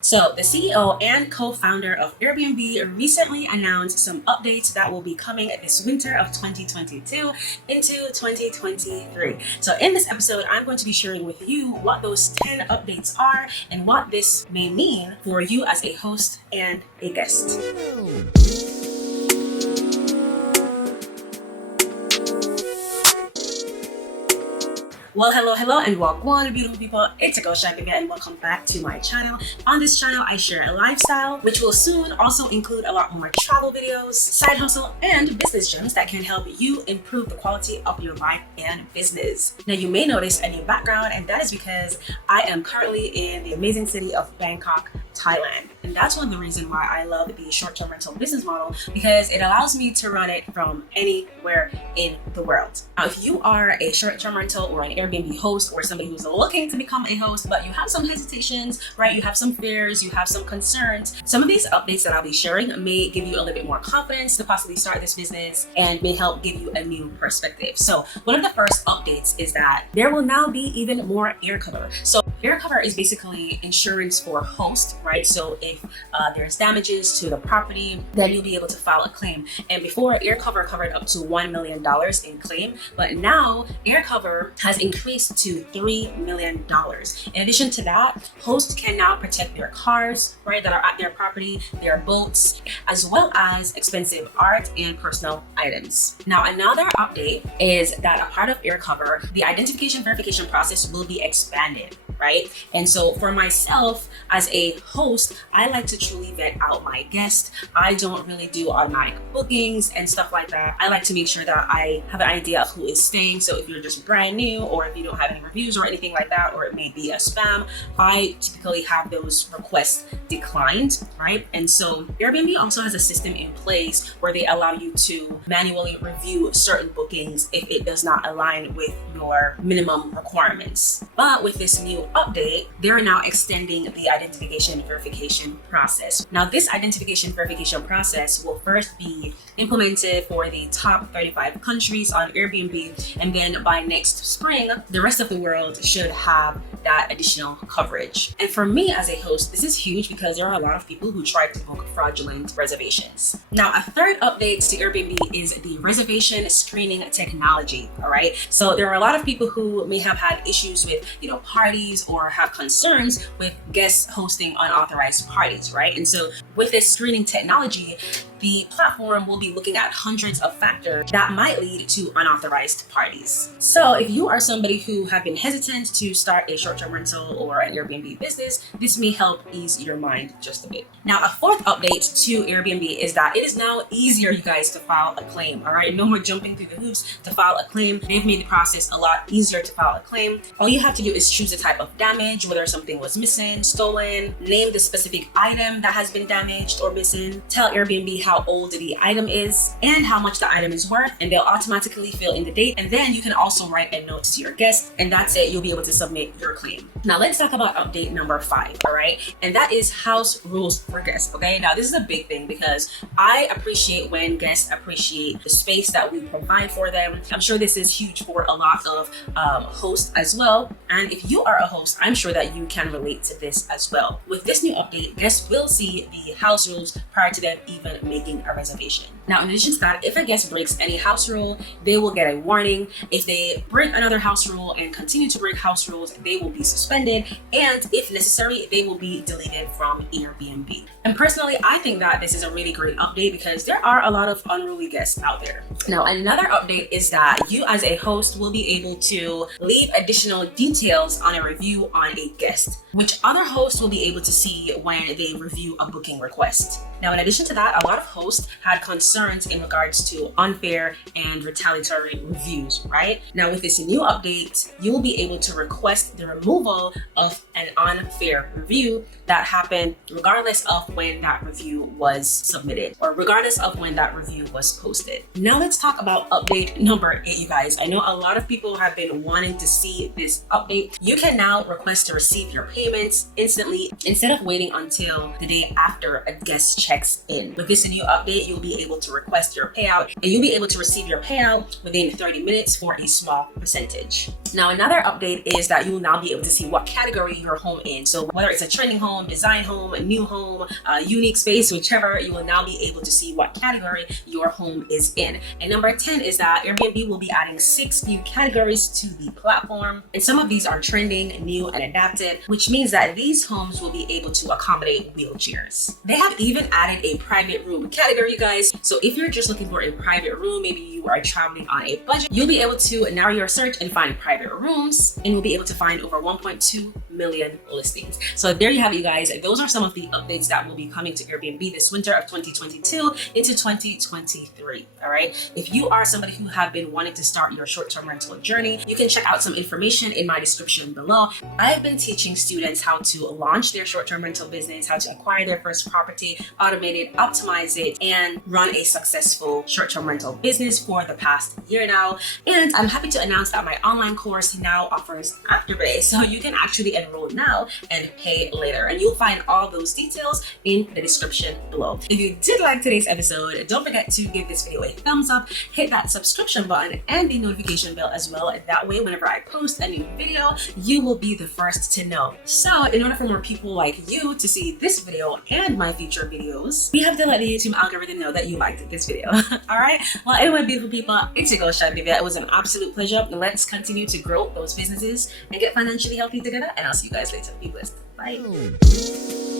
So, the CEO and co-founder of Airbnb recently announced some updates that will be coming this winter of 2022 into 2023. So, in this episode, I'm going to be sharing with you what those 10 updates are and what this may mean for you as a host and a guest. Well, hello, and welcome, beautiful people. It's a girl, Shibivia, and welcome back to my channel. On this channel, I share a lifestyle, which will soon also include a lot more travel videos, side hustle, and business gems that can help you improve the quality of your life and business. Now, you may notice a new background, and that is because I am currently in the amazing city of Bangkok, Thailand. And that's one of the reasons why I love the short-term rental business model, because it allows me to run it from anywhere in the world. Now, if you are a short-term rental or an Airbnb host or somebody who's looking to become a host, but you have some hesitations, right? You have some fears, you have some concerns. Some of these updates that I'll be sharing may give you a little bit more confidence to possibly start this business and may help give you a new perspective. So one of the first updates is that there will now be even more air cover. So air cover is basically insurance for hosts, right? So if there's damages to the property, then you'll be able to file a claim. And before, air cover covered up to $1 million in claim, but now air cover has increased to $3 million. In addition to that, hosts can now protect their cars, right, that are at their property, their boats, as well as expensive art and personal items. Now, another update is that a part of air cover, the identification verification process will be expanded, right? And so for myself as a host, I like to truly vet out my guests. I don't really do automatic bookings and stuff like that. I like to make sure that I have an idea of who is staying. So if you're just brand new, or if you don't have any reviews or anything like that, or it may be a spam, I typically have those requests declined, right? And so Airbnb also has a system in place where they allow you to manually review certain bookings if it does not align with your minimum requirements. But with this new update, they're now extending the identification verification process. Now, this identification verification process will first be implemented for the top 35 countries on Airbnb, and then by next spring, the rest of the world should have that additional coverage. And for me as a host, this is huge because there are a lot of people who try to book fraudulent reservations. Now, a third update to Airbnb is the reservation screening technology, all right? So there are a lot of people who may have had issues with, parties or have concerns with guests hosting unauthorized parties, right? And so with this screening technology, the platform will be looking at hundreds of factors that might lead to unauthorized parties. So if you are somebody who have been hesitant to start a short-term rental or an Airbnb business, this may help ease your mind just a bit. Now, a fourth update to Airbnb is that it is now easier, you guys, to file a claim, all right? No more jumping through the hoops to file a claim. They've made the process a lot easier to file a claim. All you have to do is choose the type of damage, whether something was missing, stolen, name the specific item that has been damaged or missing, tell Airbnb how old the item is and how much the item is worth, and they'll automatically fill in the date. And then you can also write a note to your guest, and that's it. You'll be able to submit your claim. Now, let's talk about update number 5, all right? And that is house rules for guests, okay? Now, this is a big thing because I appreciate when guests appreciate the space that we provide for them. I'm sure this is huge for a lot of hosts as well. And if you are a host, I'm sure that you can relate to this as well. With this new update, guests will see the house rules prior to them even making a reservation. Now, in addition to that, if a guest breaks any house rule, they will get a warning. If they break another house rule and continue to break house rules, they will be suspended. And if necessary, they will be deleted from Airbnb. And personally, I think that this is a really great update because there are a lot of unruly guests out there. Now, another update is that you as a host will be able to leave additional details on a review on a guest, which other hosts will be able to see when they review a booking request. Now, in addition to that, a lot of hosts had concerns in regards to unfair and retaliatory reviews, right? Now, with this new update, you will be able to request the removal of an unfair review that happened regardless of when that review was submitted or regardless of when that review was posted. Now, let's talk about update number 8, you guys. I know a lot of people have been wanting to see this update. You can now request to receive your payments instantly instead of waiting until the day after a guest checks in. With this new update, you'll be able to request your payout and you'll be able to receive your payout within 30 minutes for a small percentage. Now, another update is that you will now be able to see what category your home in. So whether it's a trending home, design home, a new home, unique space, whichever, you will now be able to see what category your home is in. And number 10 is that Airbnb will be adding 6 new categories to the platform. And some of these are trending, new, and adapted, which means that these homes will be able to accommodate wheelchairs. They have even added a private room category, you guys. So if you're just looking for a private room, maybe you are traveling on a budget, you'll be able to narrow your search and find private rooms, and you'll be able to find over 1.2 million listings. So there you have it, you guys. Those are some of the updates that will be coming to Airbnb this winter of 2022 into 2023. All right. If you are somebody who have been wanting to start your short-term rental journey, you can check out some information in my description below. I've been teaching students how to launch their short-term rental business, how to acquire their first property, automate it, optimize it, and run a successful short-term rental business for the past year now. And I'm happy to announce that my online course now offers Afterpay. So you can actually enroll now and pay later. And you'll find all those details in the description below. If you did like today's episode, don't forget to give this video a thumbs up, hit that subscription button and the notification bell as well. And that way, whenever I post a new video, you will be the first to know. So in order for more people like you to see this video and my future videos, we have to let the YouTube algorithm know that you liked this video. All right. Well, anyway, beautiful people, it's your girl Shy-Bivia. It was an absolute pleasure. Let's continue to grow those businesses and get financially healthy together. And I'll see you guys later. Be blessed. Bye.